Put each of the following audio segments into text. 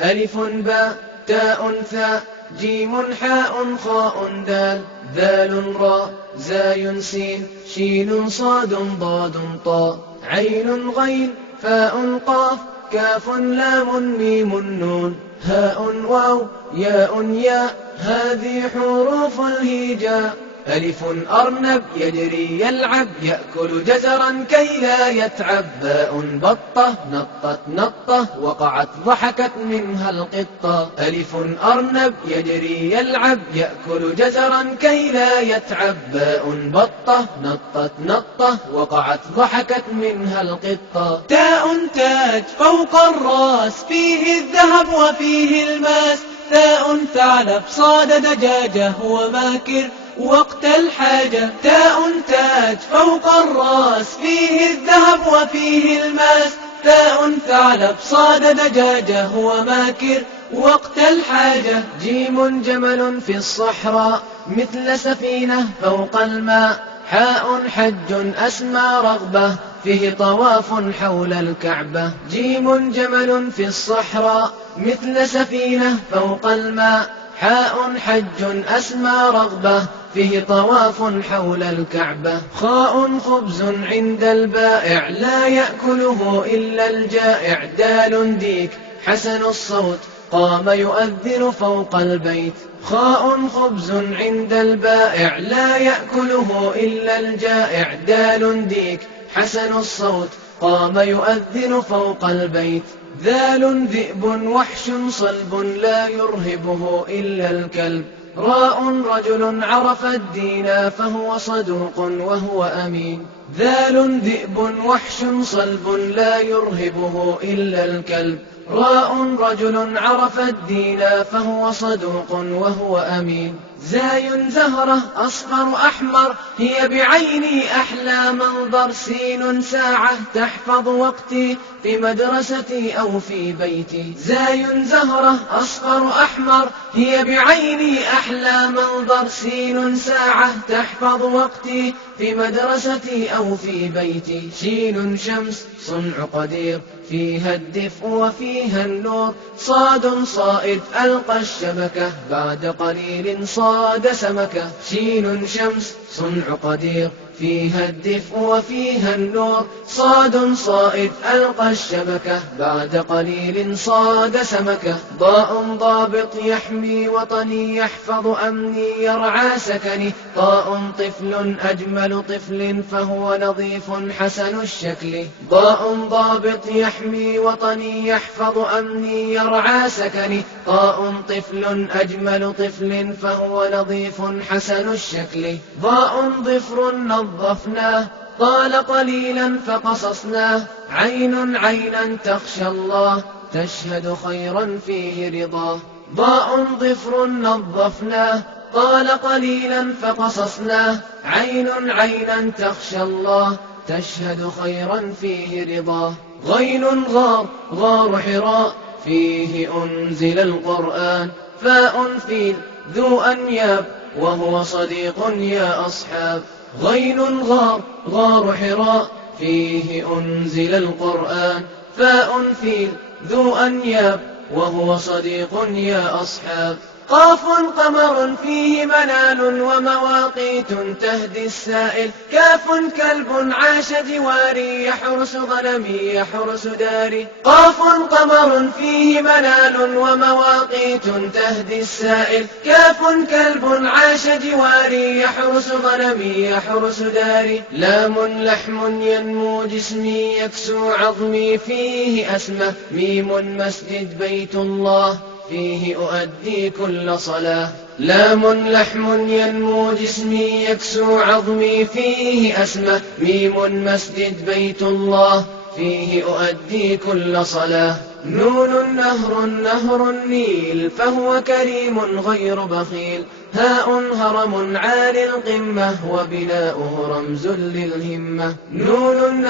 ألف باء تاء ثاء جيم حاء خاء دال ذال راء زاي سين شين صاد ضاد طاء عين غين فاء قاف كاف لام ميم نون هاء واو ياء ياء هذه حروف الهجاء. ألف أرنب يجري يلعب يأكل جزرا كي لا يتعب. باء بطة نطت نطة وقعت ضحكت منها القطة. ألف أرنب يجري يلعب يأكل جزرا كي لا يتعب. باء بطة نطت نطة وقعت ضحكت منها القطة. تاء تاج فوق الراس فيه الذهب وفيه الماس. ثاء ثعلب صاد دجاجة وماكر وقت الحاجة. تاء تاج فوق الراس فيه الذهب وفيه الماس. تاء ثعلب صاد دجاجة وماكر وقت الحاجة. جيم جمل في الصحراء مثل سفينة فوق الماء. حاء حج أسمى رغبة فيه طواف حول الكعبة. جيم جمل في الصحراء مثل سفينة فوق الماء. حاء حج أسمى رغبة فيه طواف حول الكعبة. خاء خبز عند البائع لا يأكله إلا الجائع. دال ديك حسن الصوت قام يؤذن فوق البيت. خاء خبز عند البائع لا يأكله إلا الجائع. دال ديك حسن الصوت قام يؤذن فوق البيت. ذال ذئب وحش صلب لا يرهبه إلا الكلب. راء رجل عرف الدين فهو صدوق وهو أمين. ذال ذئب وحش صلب لا يرهبه إلا الكلب. راء رجل عرف الدين فهو صدوق وهو أمين. زاي زهرة أصفر أحمر هي بعيني أحلى منظر. سين ساعة تحفظ وقتي في مدرستي أو في بيتي. زاي زهرة أصفر أحمر هي بعيني أحلى منظر. سين ساعة تحفظ وقتي في مدرستي أو في بيتي. شين شمس صنع قدير فيها الدفء وفيها النور. صاد صائد ألقى الشبكة بعد قليل صاد سمكة. شين شمس صنع قدير فيها الدفء وفيها النور. صاد صائد ألقى الشبكة بعد قليل صاد سمكة. ضاء ضابط يحمي وطني يحفظ أمني يرعى سكني. طاء طفل أجمل طفل فهو نظيف حسن الشكل. ضاء ضابط يحمي وطني يحفظ أمني يرعى سكني. طاء طفل أجمل طفل فهو نظيف حسن الشكل. ضاء ضفر نظفناه طال قليلا فقصصناه. عين عينا تخشى الله تشهد خيرا فيه رضاه. ضاء ضفر نظفناه طال قليلا فقصصناه. عين عينا تخشى الله تشهد خيرا فيه رضاه. غين غار غار حراء فيه أنزل القرآن. فاء فيل ذو أنياب وهو صديق يا أصحاب. غين غار غار حراء فيه أنزل القرآن. فاء فيل ذو أنياب وهو صديق يا أصحاب. قاف قمر فيه منال ومواقيت تهدي السائل. كاف كلب عاش جواري يحرس غنمي يحرس داري. قاف قمر فيه منال ومواقيت تهدي السائل. كاف كلب عاش جواري يحرس غنمي يحرس داري. لام لحم ينمو جسمي يكسو عظمي فيه أسمى. ميم مسجد بيت الله فيه أؤدي كل صلاة. لام لحم ينمو جسمي يكسو عظمي فيه أسمى. ميم مسجد بيت الله فيه أؤدي كل صلاة. نون نهر نهر النيل فهو كريم غير بخيل. هاء هرم عالي القمة وبناؤه رمز للهمة. نون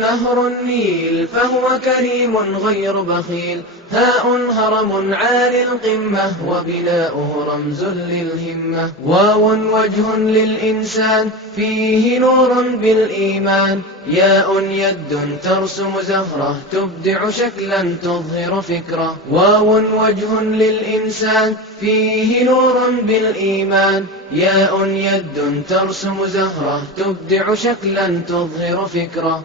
نهر النيل فهو كريم غير بخيل. هاء هرم عالي القمة وبناؤه رمز للهمة. واو وجه للإنسان فيه نور بالإيمان. ياء يد ترسم زهرة تبدع شكلا تظهر فكرة. واو وجه للإنسان فيه نور بالإيمان. ياء يد ترسم زهرة تبدع شكلا تظهر فكرة.